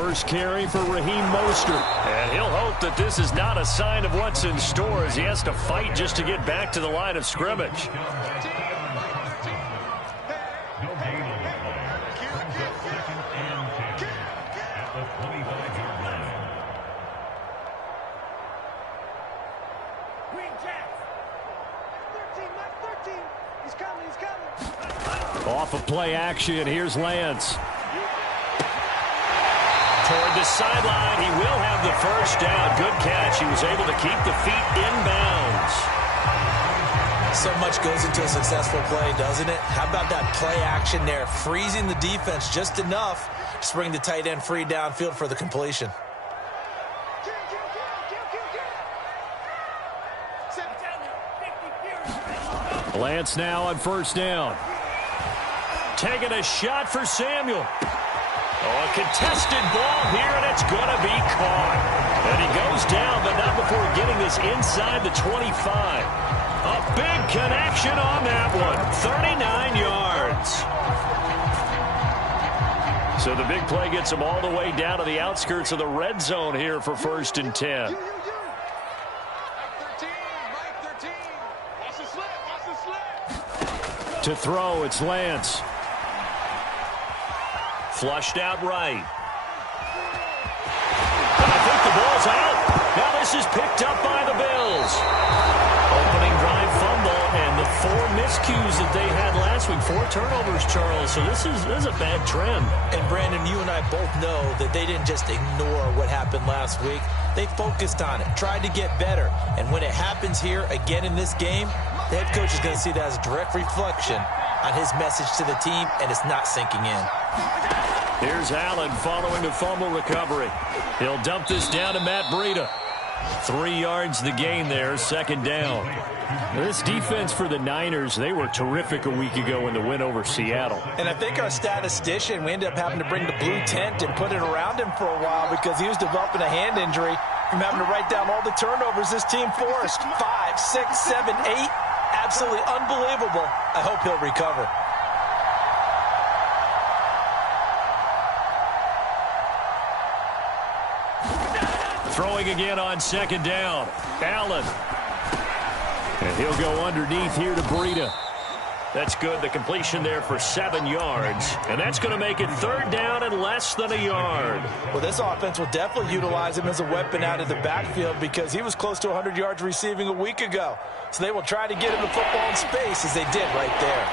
first carry for Raheem Mostert. And he'll hope that this is not a sign of what's in store as he has to fight just to get back to the line of scrimmage. Off of play action, here's Lance. Toward the sideline, he will have the first down. Good catch. He was able to keep the feet inbounds. So much goes into a successful play, doesn't it? How about that play action there, freezing the defense just enough to bring the tight end free downfield for the completion. Lance now on first down. Taking a shot for Samuel. Oh, a contested ball here, and it's going to be caught. And he goes down, but not before getting this inside the 25. A big connection on that one. 39 yards. So the big play gets him all the way down to the outskirts of the red zone here for 1st and 10. To throw, it's Lance. Flushed out right. I think the ball's out. Now this is picked up by the Bills. Opening drive fumble, and the 4 miscues that they had last week. 4 turnovers, Charles. So this is a bad trend. And Brandon, you and I both know that they didn't just ignore what happened last week. They focused on it, tried to get better. And when it happens here again in this game, the head coach is going to see that as a direct reflection on his message to the team, and it's not sinking in. Here's Allen following a fumble recovery. He'll dump this down to Matt Breida. 3 yards the gain there, 2nd down. This defense for the Niners, they were terrific a week ago in the win over Seattle. And I think our statistician, we ended up having to bring the blue tent and put it around him for a while because he was developing a hand injury from having to write down all the turnovers this team forced. 5, 6, 7, 8. Absolutely unbelievable. I hope he'll recover. Throwing again on 2nd down. Allen. And he'll go underneath here to Breida. That's good. The completion there for 7 yards. And that's going to make it 3rd down and less than a yard. Well, this offense will definitely utilize him as a weapon out of the backfield because he was close to 100 yards receiving a week ago. So they will try to get him the football in space as they did right there.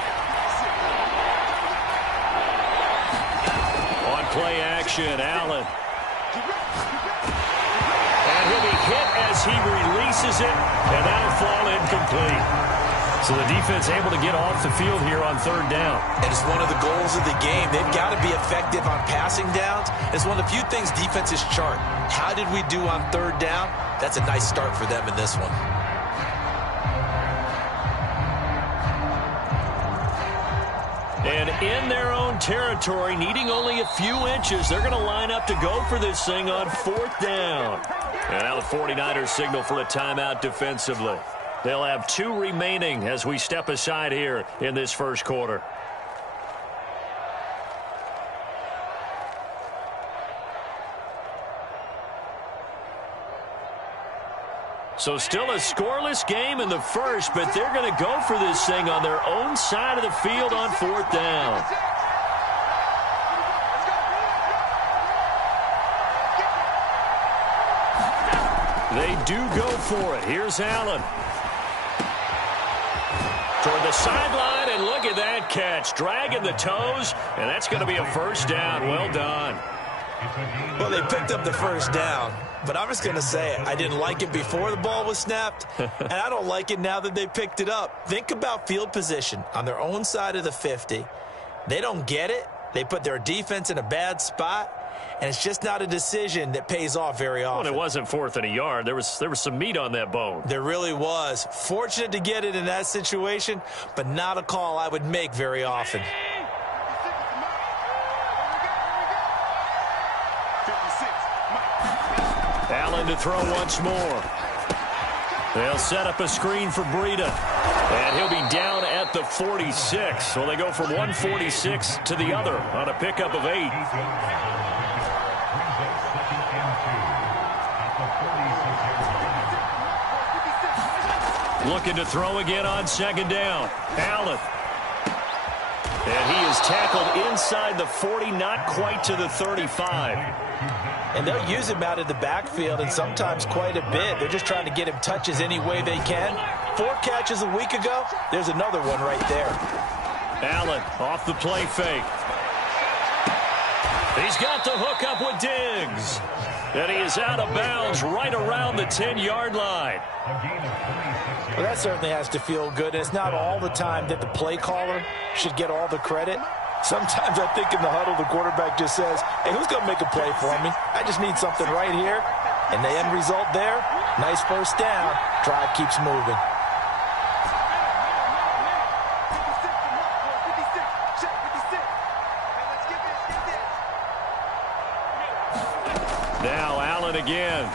On play action, Allen. And he'll be hit as he releases it, and that'll fall incomplete. So the defense able to get off the field here on 3rd down. And it's one of the goals of the game. They've got to be effective on passing downs. It's one of the few things defenses chart. How did we do on 3rd down? That's a nice start for them in this one. And in their own territory, needing only a few inches, they're going to line up to go for this thing on 4th down. And now the 49ers signal for a timeout defensively. They'll have 2 remaining as we step aside here in this first quarter. So still a scoreless game in the first, but they're going to go for this thing on their own side of the field on 4th down. They do go for it. Here's Allen. Toward the sideline, and look at that catch. Dragging the toes, and that's going to be a 1st down. Well done. Well, they picked up the 1st down, but I'm just going to say it. I didn't like it before the ball was snapped, and I don't like it now that they picked it up. Think about field position on their own side of the 50. They don't get it. They put their defense in a bad spot, and it's just not a decision that pays off very often. Well, it wasn't 4th and a yard. There was some meat on that bone. There really was. Fortunate to get it in that situation, but not a call I would make very often. Allen to throw once more. They'll set up a screen for Breida. And he'll be down at the 46. So they go from 146 to the other on a pickup of 8. Looking to throw again on second down. Allen. And he is tackled inside the 40, not quite to the 35. And they'll use him out of the backfield, and sometimes quite a bit. They're just trying to get him touches any way they can. 4 catches a week ago. There's another one right there. Allen off the play fake. He's got the hook up with Diggs. And he is out of bounds right around the 10-yard line. Well, that certainly has to feel good. It's not all the time that the play caller should get all the credit. Sometimes I think in the huddle, the quarterback just says, hey, who's going to make a play for me? I just need something right here. And the end result there, nice first down. Drive keeps moving. Now Allen again.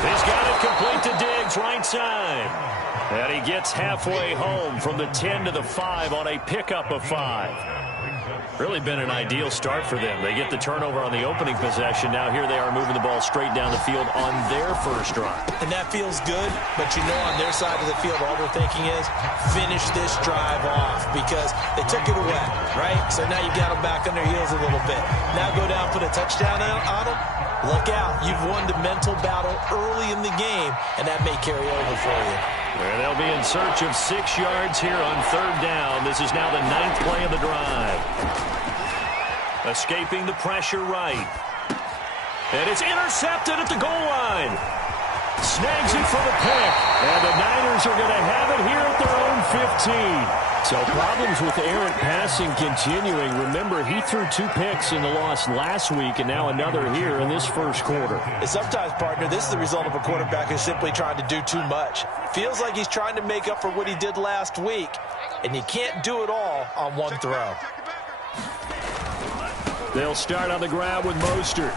He's got it complete to Diggs, right side. And he gets halfway home from the 10 to the 5 on a pickup of 5. Really been an ideal start for them. They get the turnover on the opening possession. Now here they are moving the ball straight down the field on their first drive. And that feels good, but you know on their side of the field, all they're thinking is finish this drive off because they took it away, right? So now you got them back on their heels a little bit. Now go down, put a touchdown on them. Look out. You've won the mental battle early in the game, and that may carry over for you. And they'll be in search of 6 yards here on third down. This is now the 9th play of the drive. Escaping the pressure right. And it's intercepted at the goal line. Snags it for the pick. And the Niners are going to have it here at their own 15. So problems with errant passing continuing. Remember, he threw 2 picks in the loss last week and now another here in this first quarter. And sometimes, partner, this is the result of a quarterback who's simply trying to do too much. Feels like he's trying to make up for what he did last week, and you can't do it all on one throw. They'll start on the ground with Mostert.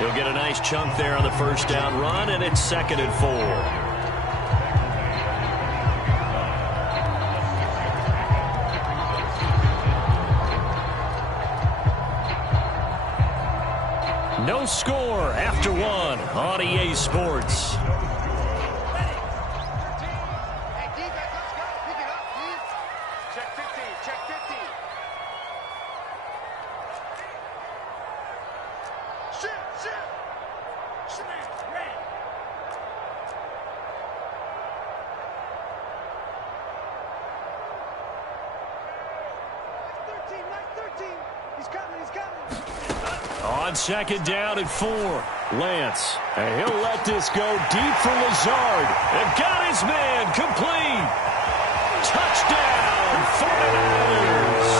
He'll get a nice chunk there on the first down run, and it's 2nd and 4. No score after 1 on EA Sports. On 2nd down and 4, Lance. And he'll let this go deep for Lazard. And got his man complete. Touchdown, 49ers.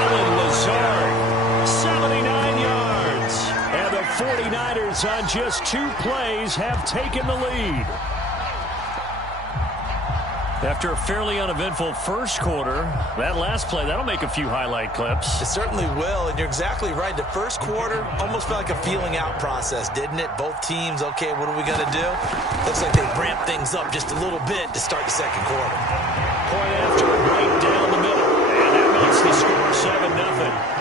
Allen Lazard, 79 yards. And the 49ers on just 2 plays have taken the lead. After a fairly uneventful first quarter, that last play, that'll make a few highlight clips. It certainly will, and you're exactly right. The first quarter almost felt like a feeling out process, didn't it? Both teams, okay, what are we going to do? Looks like they ramped things up just a little bit to start the second quarter. Point after it, right down the middle. And that makes the score 7-0.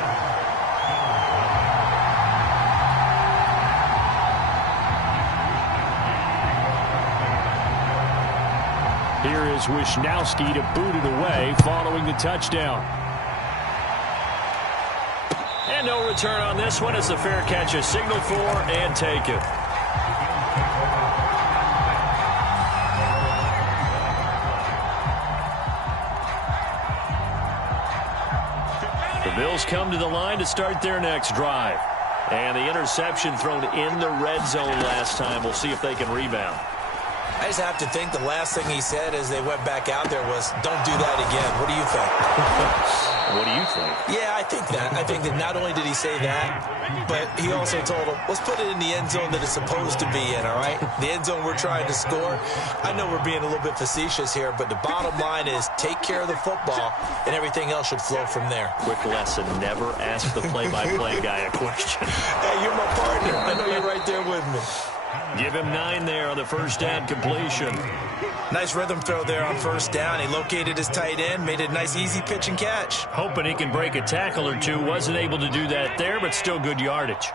Here is Wisnowski to boot it away following the touchdown. And no return on this one. It's a fair catch, a signal for and taken. The Bills come to the line to start their next drive. And the interception thrown in the red zone last time. We'll see if they can rebound. I just have to think the last thing he said as they went back out there was, don't do that again. What do you think? What do you think? Yeah, I think that. I think that not only did he say that, but he also told him, let's put it in the end zone that it's supposed to be in, all right? The end zone we're trying to score. I know we're being a little bit facetious here, but the bottom line is take care of the football, and everything else should flow from there. Quick lesson, never ask the play-by-play guy a question. Hey, you're my partner. I know you're right there with me. Give him 9 there on the first down completion. Nice rhythm throw there on first down. He located his tight end, made it a nice easy pitch and catch. Hoping he can break a tackle or two. Wasn't able to do that there, but still good yardage.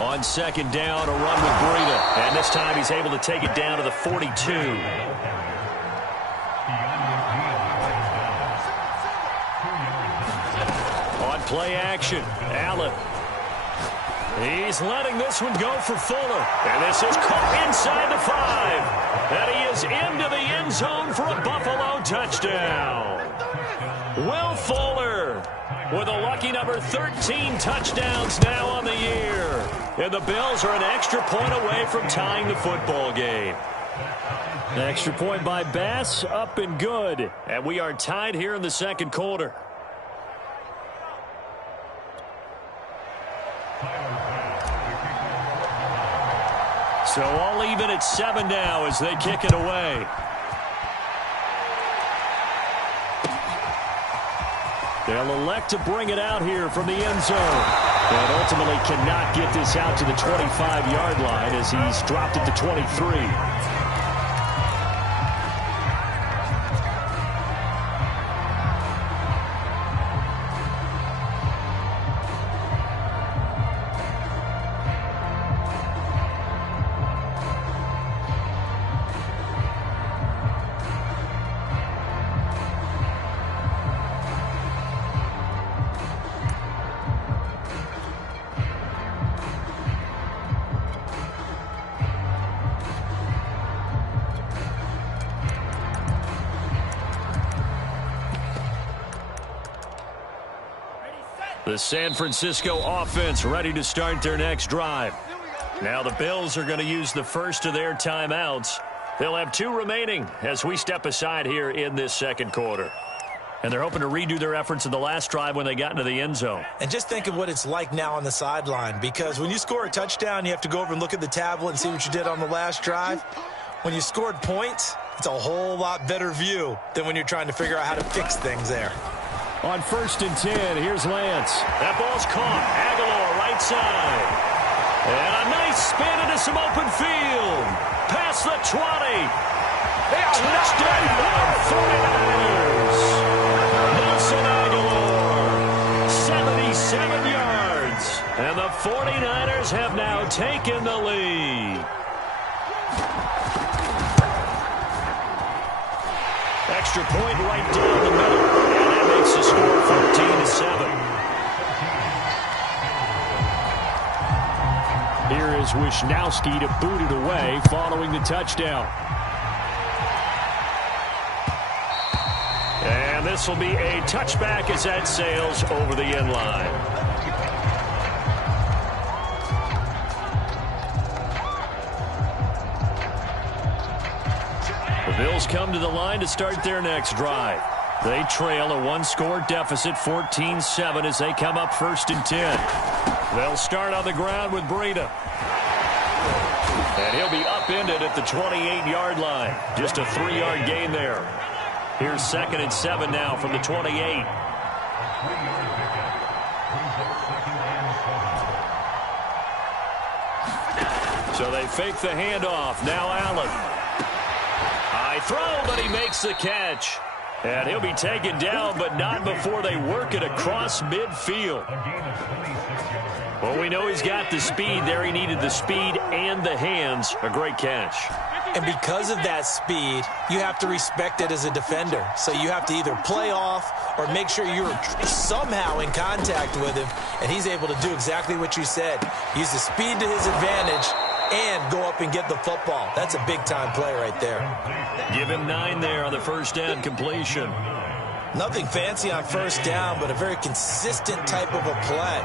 On second down, a run with Breida. And this time he's able to take it down to the 42. On play action, Allen. He's letting this one go for Fuller. And this is caught inside the 5. And he is into the end zone for a Buffalo touchdown. Will Fuller with a lucky number 13 touchdowns now on the year. And the Bills are an extra point away from tying the football game. An extra point by Bass, up and good. And we are tied here in the second quarter. So all even at 7 now as they kick it away. They'll elect to bring it out here from the end zone. And ultimately cannot get this out to the 25-yard line as he's dropped it to 23. The San Francisco offense ready to start their next drive. Now the Bills are going to use the first of their timeouts. They'll have 2 remaining as we step aside here in this second quarter. And they're hoping to redo their efforts in the last drive when they got into the end zone. And just think of what it's like now on the sideline, because when you score a touchdown, you have to go over and look at the tablet and see what you did on the last drive. When you scored points, it's a whole lot better view than when you're trying to figure out how to fix things there. On 1st and 10, here's Lance. That ball's caught. Aguilar, right side. And a nice spin into some open field. Past the 20. Touchdown, 49ers. Nelson Aguilar, 77 yards. And the 49ers have now taken the lead. Extra point right down the middle. Makes the score 14-7. Here is Wisnowski to boot it away following the touchdown. And this will be a touchback as that sails over the end line. The Bills come to the line to start their next drive. They trail a 1-score deficit, 14-7, as they come up 1st and 10. They'll start on the ground with Breida. And he'll be upended at the 28-yard line. Just a 3-yard gain there. Here's 2nd and 7 now from the 28. So they fake the handoff. Now Allen. High throw, but he makes the catch. And he'll be taken down, but not before they work it across midfield. Well, we know he's got the speed there. He needed the speed and the hands. A great catch. And because of that speed, you have to respect it as a defender. So you have to either play off or make sure you're somehow in contact with him. And he's able to do exactly what you said. Use the speed to his advantage and go up and get the football. That's a big-time play right there. Give him 9 there on the first down completion. Nothing fancy on first down, but a very consistent type of a play.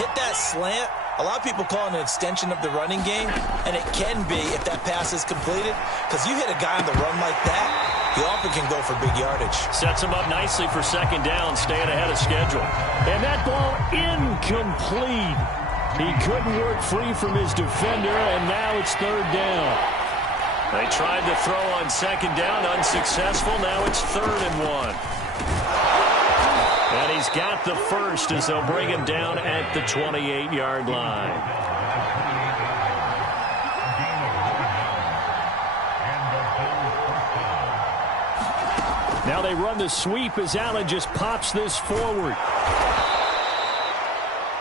Hit that slant. A lot of people call it an extension of the running game, and it can be if that pass is completed, because you hit a guy on the run like that, he often can go for big yardage. Sets him up nicely for second down, staying ahead of schedule. And that ball incomplete. He couldn't work free from his defender, and now it's 3rd down. They tried to throw on second down, unsuccessful. Now it's 3rd and 1. And he's got the first as they'll bring him down at the 28-yard line. Now they run the sweep as Allen just pops this forward.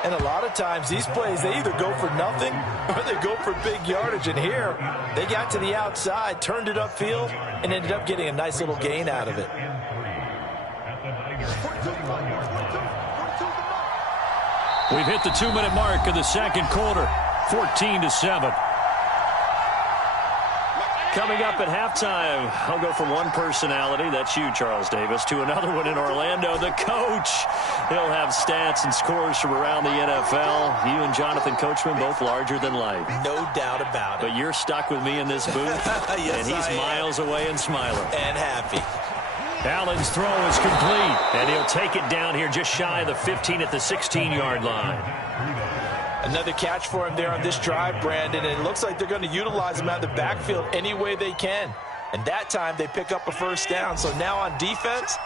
And a lot of times these plays, they either go for nothing or they go for big yardage. And here, they got to the outside, turned it upfield, and ended up getting a nice little gain out of it. We've hit the 2-minute mark of the second quarter, 14-7. Coming up at halftime, I'll go from one personality, that's you, Charles Davis, to another one in Orlando, the coach. He'll have stats and scores from around the NFL. You and Jonathan Coachman, both larger than life. No doubt about it. But you're stuck with me in this booth, yes, and he's miles away and smiling. And happy. Allen's throw is complete, and he'll take it down here just shy of the 15 at the 16-yard line. Another catch for him there on this drive, Brandon, and it looks like they're going to utilize him out of the backfield any way they can. And that time they pick up a first down. So now on defense,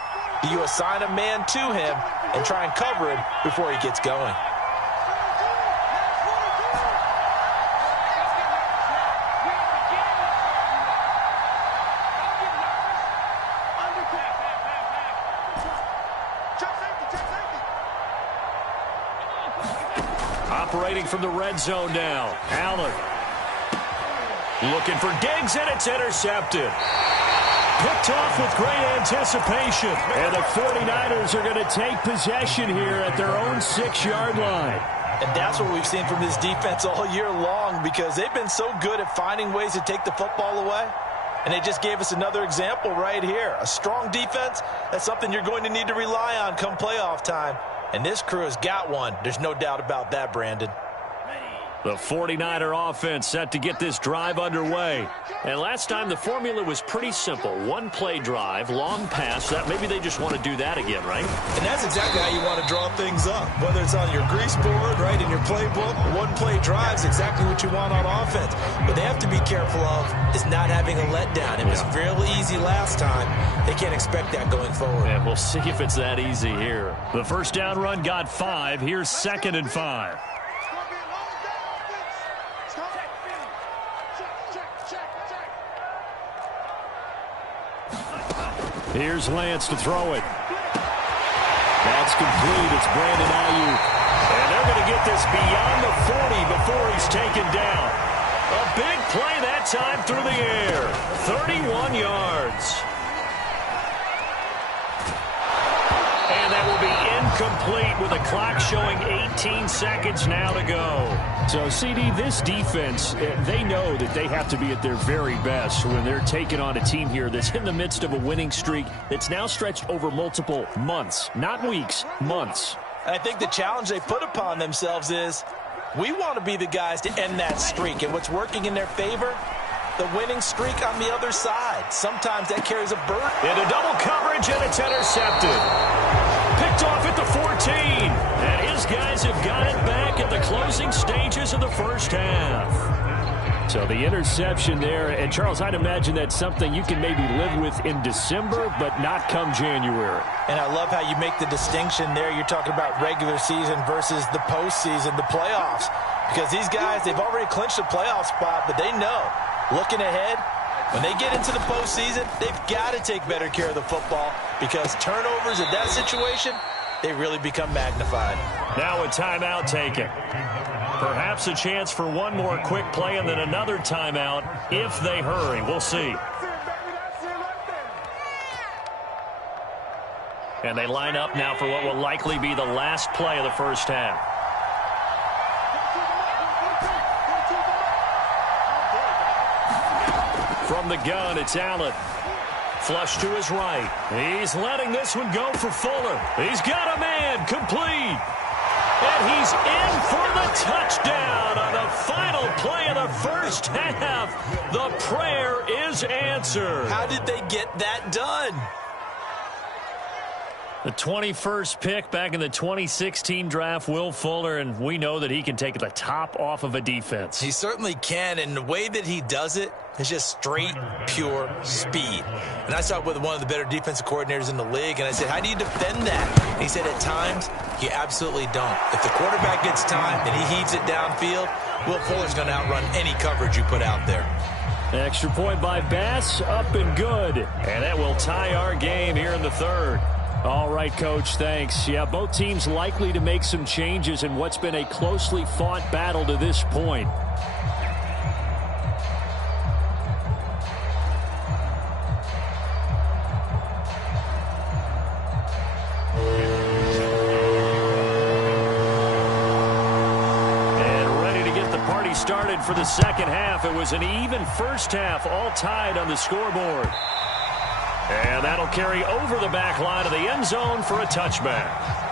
do you assign a man to him and try and cover him before he gets going? Operating from the red zone now. Allen looking for Diggs, and it's intercepted. Picked off with great anticipation. And the 49ers are going to take possession here at their own 6-yard line. And that's what we've seen from this defense all year long, because they've been so good at finding ways to take the football away. And they just gave us another example right here. A strong defense, that's something you're going to need to rely on come playoff time. And this crew has got one. There's no doubt about that, Brandon. The 49er offense set to get this drive underway. And last time the formula was pretty simple. One-play drive, long pass. That maybe they just want to do that again, right? And that's exactly how you want to draw things up. Whether it's on your grease board, right, in your playbook, one-play drive is exactly what you want on offense. But they have to be careful of is not having a letdown. It was fairly easy last time. They can't expect that going forward. And we'll see if it's that easy here. The first down run got 5. Here's 2nd and 5. Here's Lance to throw it. That's complete. It's Brandon Ayuk. And they're going to get this beyond the 40 before he's taken down. A big play that time through the air. 31 yards. And that will be incomplete with the clock showing 18 seconds now to go. So, CD, this defense, they know that they have to be at their very best when they're taking on a team here that's in the midst of a winning streak that's now stretched over multiple months, not weeks, months. And I think the challenge they put upon themselves is we want to be the guys to end that streak. And what's working in their favor? The winning streak on the other side. Sometimes that carries a burden. Into double coverage, and it's intercepted. Picked off at the 14. And his guys have got it back at the closing stages of the first half. So the interception there. And, Charles, I'd imagine that's something you can maybe live with in December, but not come January. And I love how you make the distinction there. You're talking about regular season versus the postseason, the playoffs. Because these guys, they've already clinched a playoff spot, but they know, looking ahead, when they get into the postseason, they've got to take better care of the football, because turnovers in that situation, they really become magnified. Now a timeout taken. Perhaps a chance for one more quick play and then another timeout if they hurry. We'll see. And they line up now for what will likely be the last play of the first half. From the gun, it's Allen. Flush to his right. He's letting this one go for Fuller. He's got a man, complete. And he's in for the touchdown on the final play of the first half. The prayer is answered. How did they get that done? The 21st pick back in the 2016 draft, Will Fuller, and we know that he can take the top off of a defense. He certainly can, and the way that he does it is just straight, pure speed. And I talked with one of the better defensive coordinators in the league, and I said, how do you defend that? And he said, at times, you absolutely don't. If the quarterback gets time and he heaves it downfield, Will Fuller's going to outrun any coverage you put out there. Extra point by Bass, up and good. And that will tie our game here in the third. All right, Coach, thanks. Yeah, both teams likely to make some changes in what's been a closely fought battle to this point. And ready to get the party started for the second half. It was an even first half, all tied on the scoreboard. And that'll carry over the back line of the end zone for a touchback.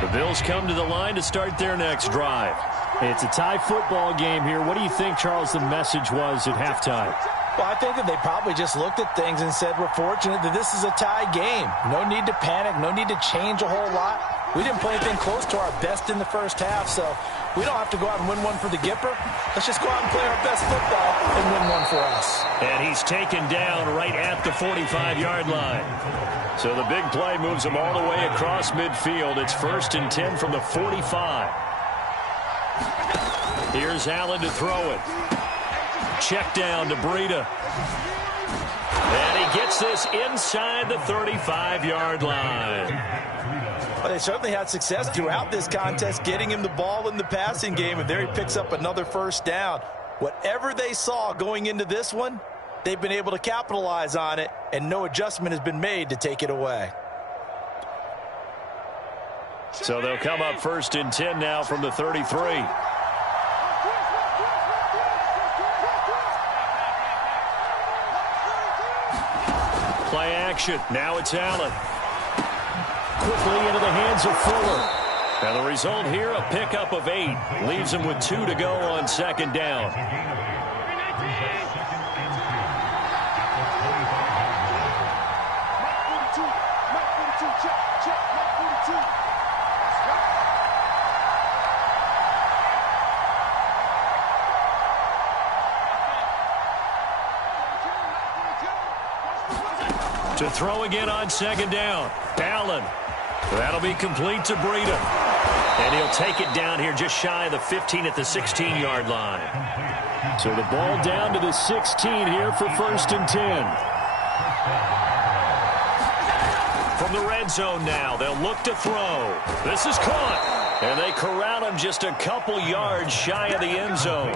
The Bills come to the line to start their next drive. It's a tie football game here. What do you think, Charles, the message was at halftime? Well, I think that they probably just looked at things and said, we're fortunate that this is a tie game. No need to panic. No need to change a whole lot. We didn't play anything close to our best in the first half, so we don't have to go out and win one for the Gipper. Let's just go out and play our best football and win one for us. And he's taken down right at the 45-yard line. So the big play moves him all the way across midfield. It's 1st and 10 from the 45. Here's Allen to throw it. Check down to Breida. And he gets this inside the 35-yard line. Well, they certainly had success throughout this contest getting him the ball in the passing game, and there he picks up another first down. Whatever they saw going into this one, they've been able to capitalize on it, and no adjustment has been made to take it away. So they'll come up 1st and 10 now from the 33. Play action. Now it's Allen. Quickly into the hands of Fuller. And the result here, a pickup of 8. Leaves him with 2 to go on 2nd down. To throw again on 2nd down. Allen. That'll be complete to Breida. And he'll take it down here just shy of the 15 at the 16-yard line. So the ball down to the 16 here for 1st and 10. From the red zone now, they'll look to throw. This is caught. And they corral him just a couple yards shy of the end zone.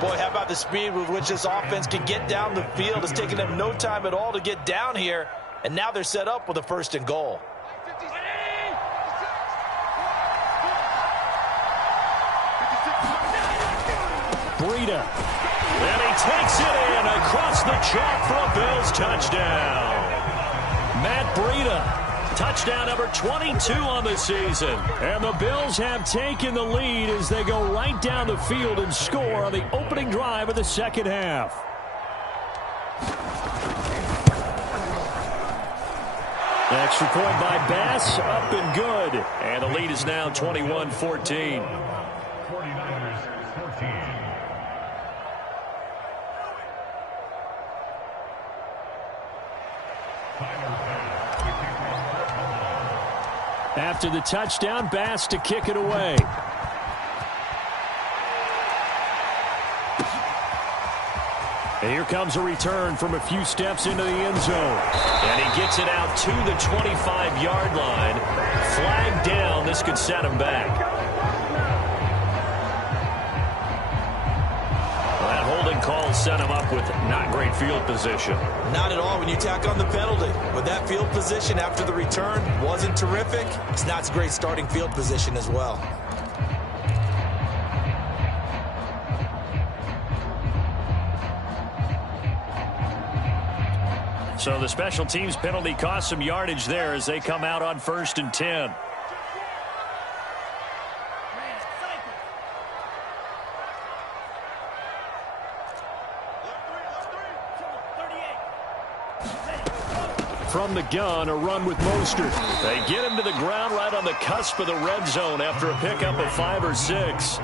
Boy, how about the speed with which this offense can get down the field? It's taken them no time at all to get down here. And now they're set up with a 1st and goal. Breida. And he takes it in across the chalk for a Bills touchdown. Matt Breida. Touchdown number 22 on the season. And the Bills have taken the lead as they go right down the field and score on the opening drive of the second half. Extra point by Bass, up and good. And the lead is now 21-14. After the touchdown, Bass to kick it away. And here comes a return from a few steps into the end zone. And he gets it out to the 25-yard line. Flag down. This could set him back. Well, that holding call set him up with not great field position. Not at all when you tack on the penalty. But that field position after the return wasn't terrific. It's not a great starting field position as well. So the special teams penalty cost some yardage there as they come out on 1st and 10. from the gun, a run with Mostert. They get him to the ground right on the cusp of the red zone after a pickup of 5 or 6.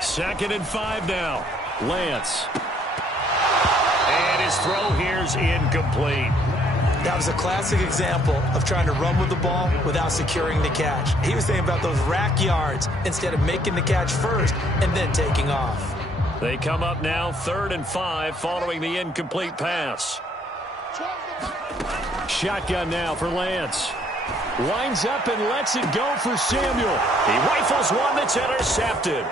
Second and 5 now. Lance. And his throw here's incomplete. That was a classic example of trying to run with the ball without securing the catch. He was thinking about those rack yards instead of making the catch first and then taking off. They come up now 3rd and 5 following the incomplete pass. Shotgun now for Lance. Lines up and lets it go for Samuel. He rifles one that's intercepted.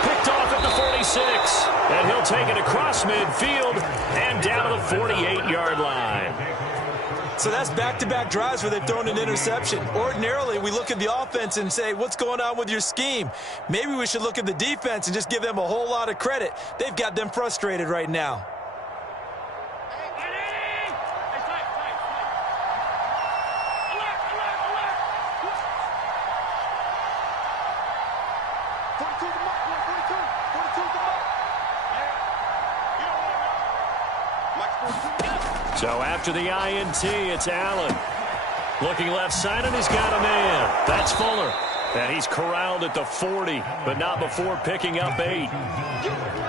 Picked off at the 46. And he'll take it across midfield and down to the 48-yard line. So that's back-to-back drives where they've thrown an interception. Ordinarily, we look at the offense and say, what's going on with your scheme? Maybe we should look at the defense and just give them a whole lot of credit. They've got them frustrated right now. So after the INT, it's Allen. Looking left side, and he's got a man. That's Fuller. And he's corralled at the 40, but not before picking up 8.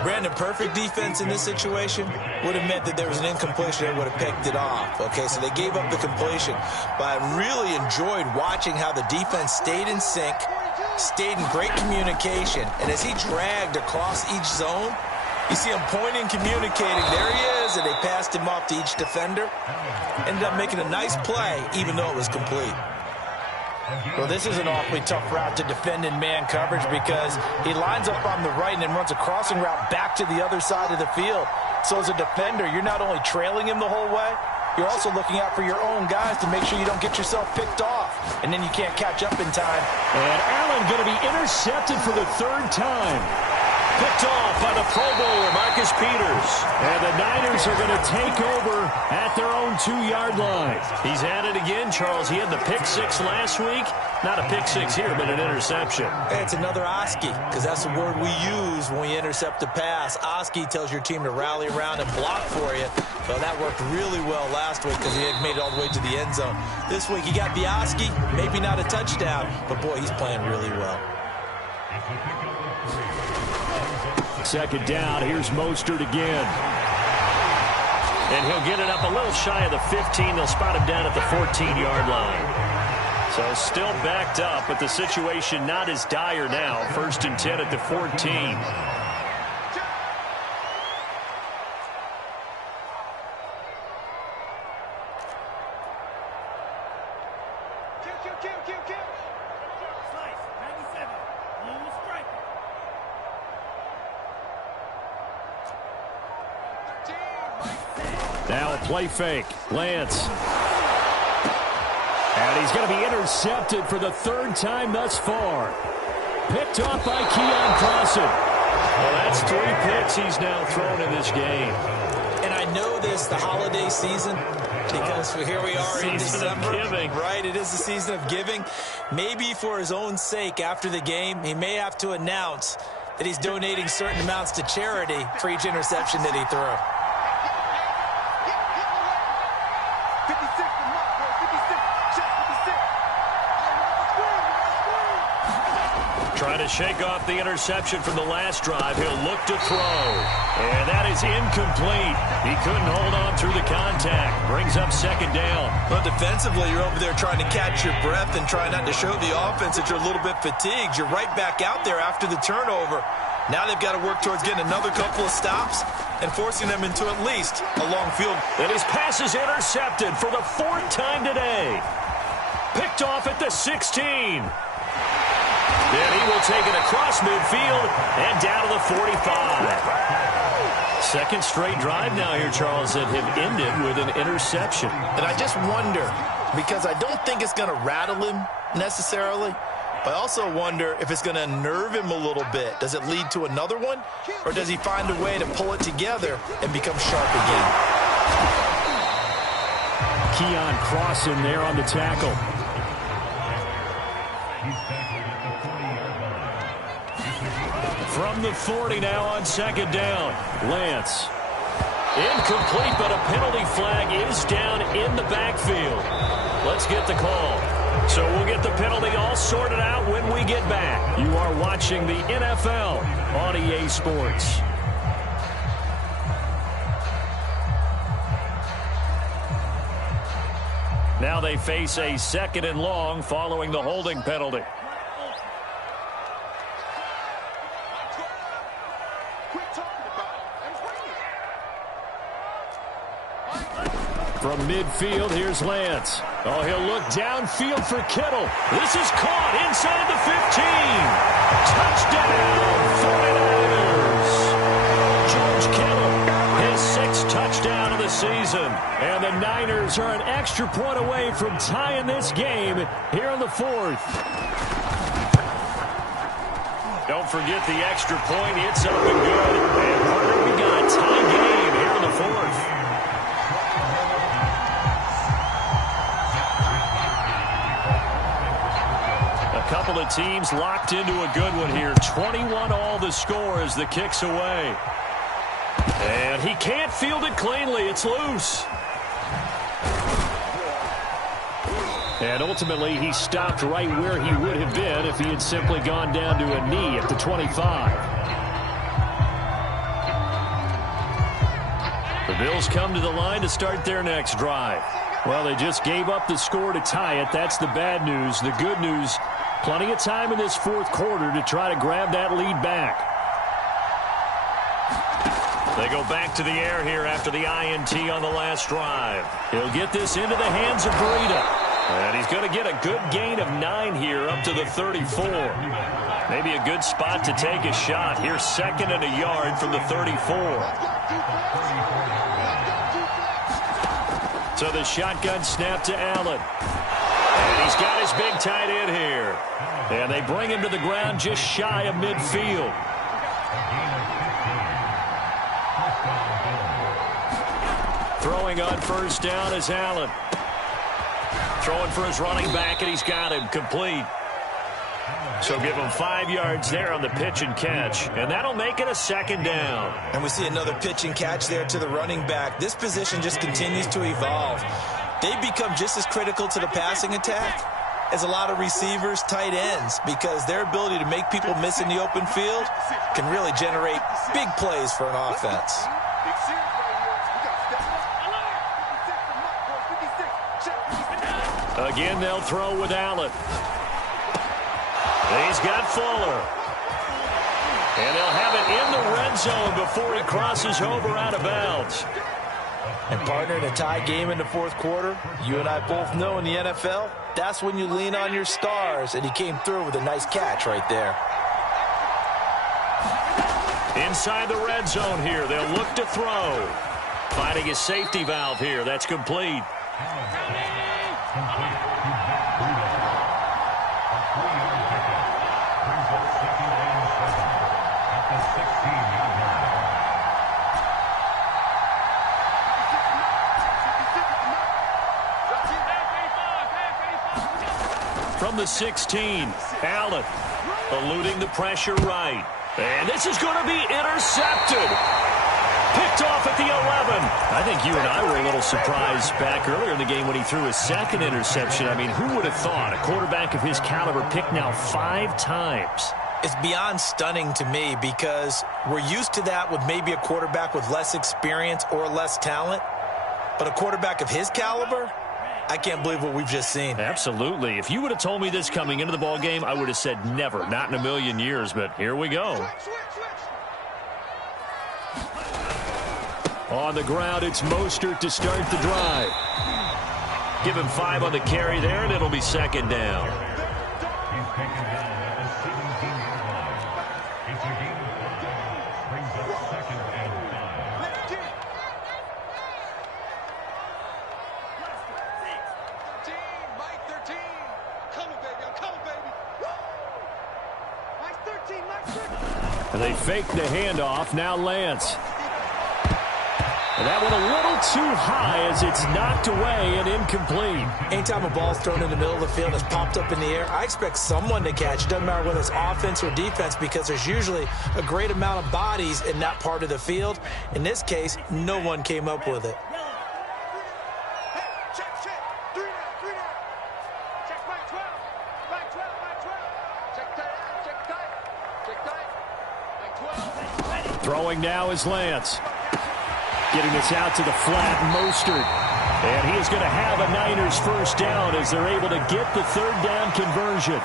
Brandon, perfect defense in this situation would have meant that there was an incompletion that would have picked it off. Okay, so they gave up the completion. But I really enjoyed watching how the defense stayed in sync, stayed in great communication, and as he dragged across each zone, you see him pointing, communicating. There he is, and they passed him off to each defender. Ended up making a nice play, even though it was complete. Well, this is an awfully tough route to defend in man coverage because he lines up on the right and then runs a crossing route back to the other side of the field. So as a defender, you're not only trailing him the whole way, you're also looking out for your own guys to make sure you don't get yourself picked off. And then you can't catch up in time. And Allen going to be intercepted for the 3rd time. Picked off by the Pro Bowler, Marcus Peters. And the Niners are going to take over at their own 2-yard line. He's at it again, Charles. He had the pick 6 last week. Not a pick 6 here, but an interception. Hey, it's another Oski, because that's the word we use when we intercept a pass. Oski tells your team to rally around and block for you. So that worked really well last week because he had made it all the way to the end zone. This week he got the Oski, maybe not a touchdown, but boy, he's playing really well. Second down, here's Mostert again. And he'll get it up a little shy of the 15. They'll spot him down at the 14-yard line. So still backed up, but the situation not as dire now. 1st and 10 at the 14. Now a play fake. Lance. And he's going to be intercepted for the 3rd time thus far. Picked off by Keon Crossan. Well, that's 3 picks he's now thrown in this game. And I know this, the holiday season, because here we are in December. Right, it is the season of giving. Maybe for his own sake, after the game, he may have to announce that he's donating certain amounts to charity for each interception that he threw. Trying to shake off the interception from the last drive. He'll look to throw. And that is incomplete. He couldn't hold on through the contact. Brings up 2nd down. Well, defensively, you're over there trying to catch your breath and trying not to show the offense that you're a little bit fatigued. You're right back out there after the turnover. Now they've got to work towards getting another couple of stops and forcing them into at least a long field. And his pass is intercepted for the 4th time today. Picked off at the 16. And he will take it across midfield and down to the 45. 2nd straight drive now here, Charles, that have ended with an interception. And I just wonder, because I don't think it's going to rattle him necessarily, but I also wonder if it's going to unnerve him a little bit. Does it lead to another one? Or does he find a way to pull it together and become sharp again? Keon Crossan there on the tackle. From the 40 now on second down. Lance. Incomplete, but a penalty flag is down in the backfield. Let's get the call. So we'll get the penalty all sorted out when we get back. You are watching the NFL on EA Sports. Now they face a 2nd and long following the holding penalty. From midfield, here's Lance. Oh, he'll look downfield for Kittle. This is caught inside the 15. Touchdown, 49ers. George Kittle, his 6th touchdown of the season. And the Niners are an extra point away from tying this game here in the 4th. Don't forget the extra point. It's up and good. And partner, we got a tie game here in the 4th. Couple of teams locked into a good one here. 21 all the score as the kick's away. And he can't field it cleanly. It's loose. And ultimately, he stopped right where he would have been if he had simply gone down to a knee at the 25. The Bills come to the line to start their next drive. Well, they just gave up the score to tie it. That's the bad news. The good news, plenty of time in this 4th quarter to try to grab that lead back. They go back to the air here after the INT on the last drive. He'll get this into the hands of Breida. And he's going to get a good gain of 9 here up to the 34. Maybe a good spot to take a shot. Here's 2nd and a yard from the 34. So the shotgun snap to Allen. And he's got his big tight end here. And they bring him to the ground just shy of midfield. Throwing on 1st down is Allen. Throwing for his running back, and he's got him complete. So give him 5 yards there on the pitch and catch. And that'll make it a 2nd down. And we see another pitch and catch there to the running back. This position just continues to evolve. They become just as critical to the passing attack as a lot of receivers, tight ends, because their ability to make people miss in the open field can really generate big plays for an offense. Again, they'll throw with Allen. He's got Fuller. And they'll have it in the red zone before he crosses over out of bounds. And partner, in a tie game in the 4th quarter, you and I both know in the NFL, that's when you lean on your stars, and he came through with a nice catch right there. Inside the red zone here, they'll look to throw. Finding his safety valve here, that's complete. From the 16, Allen eluding the pressure right. And this is going to be intercepted. Picked off at the 11. I think you and I were a little surprised back earlier in the game when he threw his 2nd interception. I mean, who would have thought a quarterback of his caliber picked now 5 times? It's beyond stunning to me because we're used to that with maybe a quarterback with less experience or less talent. But a quarterback of his caliber, I can't believe what we've just seen. Absolutely. If you would have told me this coming into the ball game, I would have said never, not in a million years, but here we go. On the ground, it's Mostert to start the drive. Give him 5 on the carry there, and it'll be 2nd down. They fake the handoff. Now Lance. And that one a little too high as it's knocked away and incomplete. Anytime a ball's thrown in the middle of the field that's popped up in the air, I expect someone to catch. Doesn't matter whether it's offense or defense, because there's usually a great amount of bodies in that part of the field. In this case, no one came up with it. Throwing now is Lance. Getting this out to the flat, Mostert. And he is going to have a Niners first down as they're able to get the third down conversion.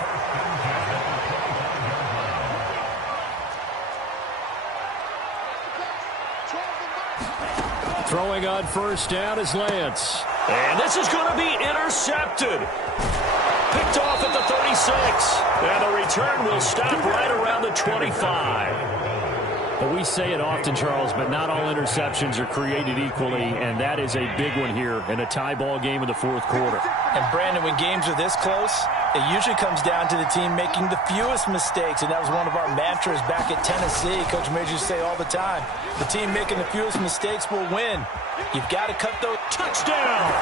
Throwing on first down is Lance. And this is going to be intercepted. Picked off at the 36. And the return will stop right around the 25. Well, we say it often, Charles, but not all interceptions are created equally, and that is a big one here in a tie ball game in the fourth quarter. And, Brandon, when games are this close, it usually comes down to the team making the fewest mistakes, and that was one of our mantras back at Tennessee. Coach Major used to say all the time, the team making the fewest mistakes will win. You've got to cut those. Touchdown!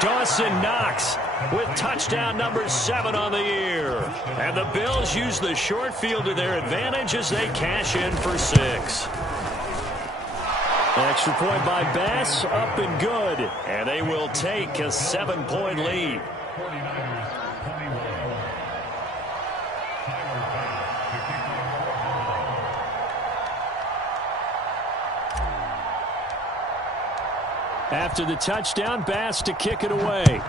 Dawson Knox with touchdown number 7 on the year. And the Bills use the short field to their advantage as they cash in for 6. An extra point by Bass, up and good. And they will take a 7-point lead. After the touchdown, Bass to kick it away.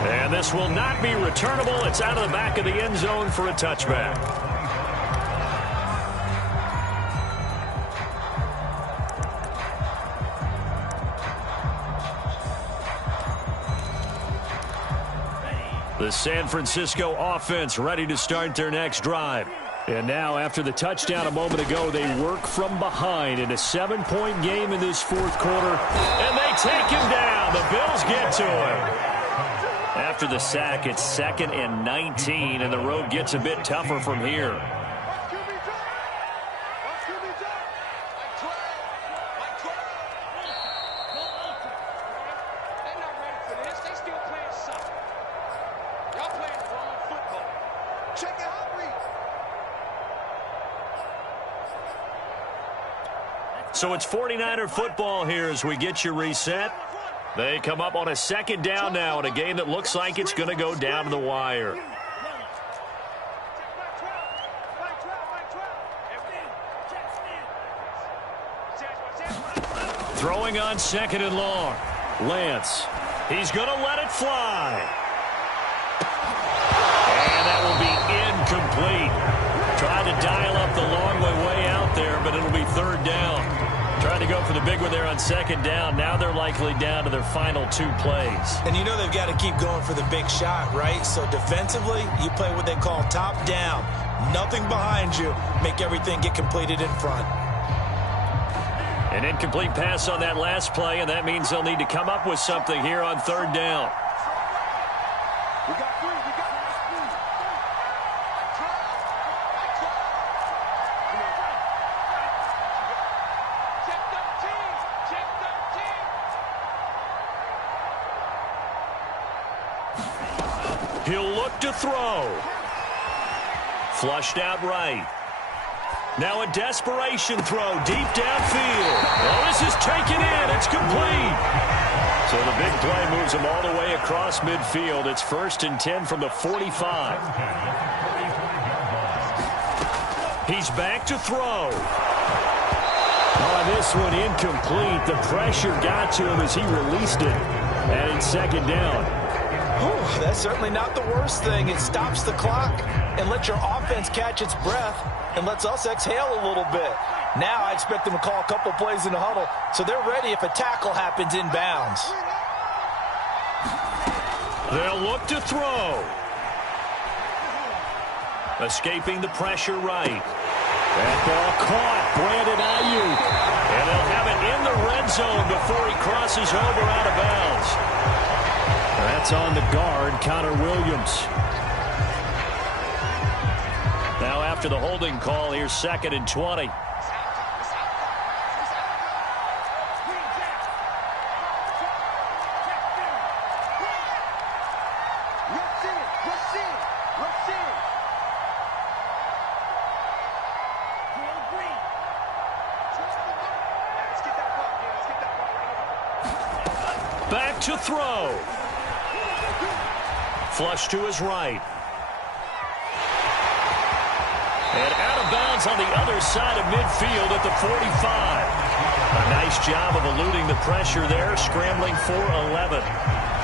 And this will not be returnable. It's out of the back of the end zone for a touchback. The San Francisco offense ready to start their next drive. And now, after the touchdown a moment ago, they work from behind in a 7-point game in this fourth quarter. And they take him down. The Bills get to him. After the sack, it's 2nd and 19, and the road gets a bit tougher from here. So it's 49er football here as we get you reset. They come up on a 2nd down now in a game that looks like it's going to go down to the wire. Throwing on 2nd and long. Lance. He's going to let it fly. And that will be incomplete. Trying to dial up the long way out there, but it'll be 3rd down. Trying to go for the big one there on 2nd down. Now they're likely down to their final 2 plays. And you know they've got to keep going for the big shot, right? So defensively, you play what they call top down. Nothing behind you. Make everything get completed in front. An incomplete pass on that last play, and that means they'll need to come up with something here on 3rd down. He'll look to throw. Flushed out right. Now a desperation throw deep downfield. Oh, this is taken in. It's complete. So the big play moves him all the way across midfield. It's 1st and 10 from the 45. He's back to throw. Oh, this one incomplete. The pressure got to him as he released it. And it's 2nd down. Ooh, that's certainly not the worst thing. It stops the clock and lets your offense catch its breath and lets us exhale a little bit. Now I expect them to call a couple plays in the huddle so they're ready if a tackle happens inbounds. They'll look to throw. Escaping the pressure right. That ball caught. Brandon Ayuk. And they'll have it in the red zone before he crosses over out of bounds. That's on the guard, Connor Williams. Now after after the holding call. Here's 2nd and 20. Back to throw. Flush to his right. And out of bounds on the other side of midfield at the 45. A nice job of eluding the pressure there, scrambling for 11.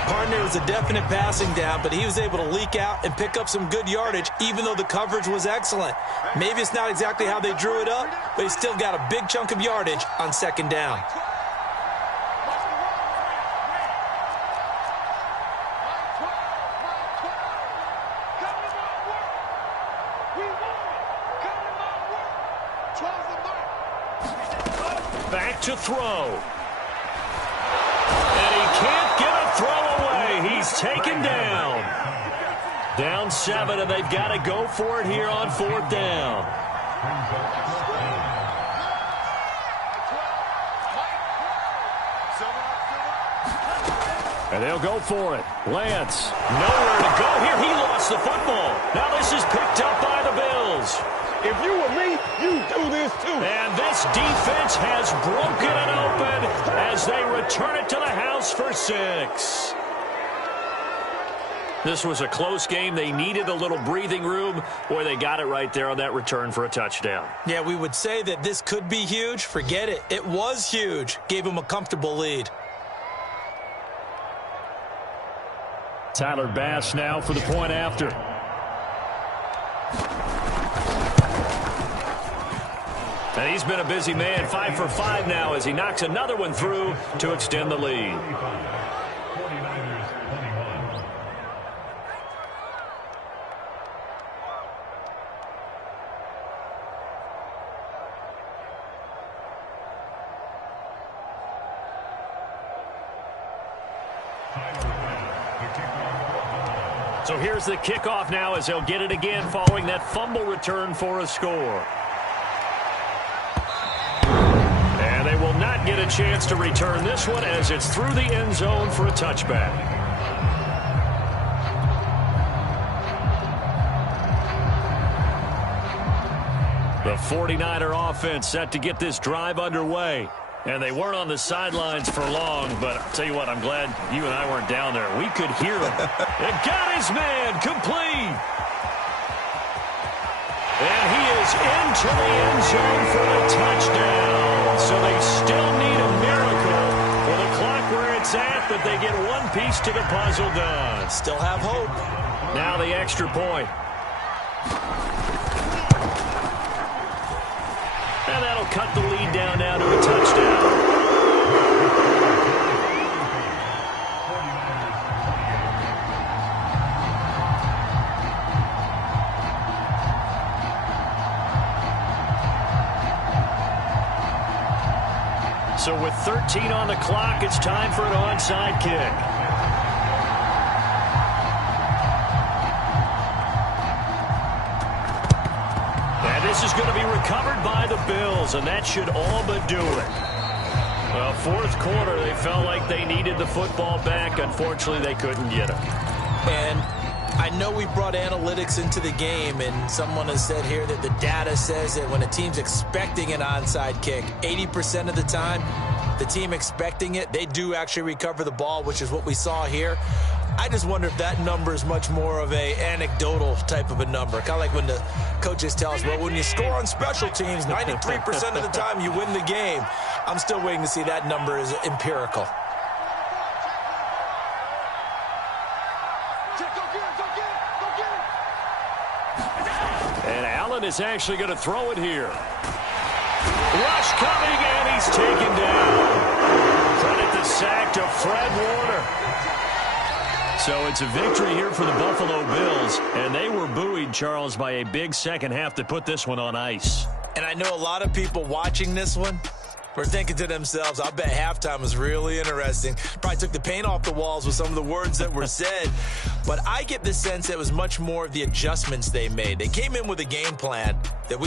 Partner was a definite passing down, but he was able to leak out and pick up some good yardage, even though the coverage was excellent. Maybe it's not exactly how they drew it up, but he still got a big chunk of yardage on 2nd down. Back to throw. And he can't get a throw away. He's taken down. Down 7, and they've got to go for it here on 4th down. And they'll go for it. Lance, nowhere to go here. He lost the football. Now this is picked up by the Bills. If you were me, you do this too. And this defense has broken it open as they return it to the house for 6. This was a close game. They needed a little breathing room. Boy, they got it right there on that return for a touchdown. Yeah, we would say that this could be huge. Forget it. It was huge. Gave them a comfortable lead. Tyler Bass now for the point after. And he's been a busy man, 5 for 5 now as he knocks another one through to extend the lead. So here's the kickoff now as they'll get it again following that fumble return for a score. And they will not get a chance to return this one as it's through the end zone for a touchback. The 49er offense set to get this drive underway. And they weren't on the sidelines for long, but I'll tell you what, I'm glad you and I weren't down there. We could hear him. It got his man complete. And he is into the end zone for the touchdown. So they still need a miracle with the clock where it's at, but they get one piece to the puzzle done. Still have hope. Now the extra point. And that'll cut the lead down now to a touchdown. So with 13 on the clock, it's time for an onside kick. This is going to be recovered by the Bills, and that should all but do it. Well, fourth quarter, they felt like they needed the football back. Unfortunately, they couldn't get it. And I know we brought analytics into the game, and someone has said here that the data says that when a team's expecting an onside kick, 80% of the time, the team expecting it, they do actually recover the ball, which is what we saw here. I just wonder if that number is much more of a anecdotal type of a number. Kind of like when the coaches tell us, well, when you score on special teams, 93% of the time you win the game. I'm still waiting to see that number is empirical. And Allen is actually going to throw it here. Rush coming, and he's taken down. Credit the sack to Fred Warner. So it's a victory here for the Buffalo Bills, and they were buoyed, Charles, by a big second half to put this one on ice. And I know a lot of people watching this one were thinking to themselves, I bet halftime was really interesting. Probably took the paint off the walls with some of the words that were said. But I get the sense it was much more of the adjustments they made. They came in with a game plan that we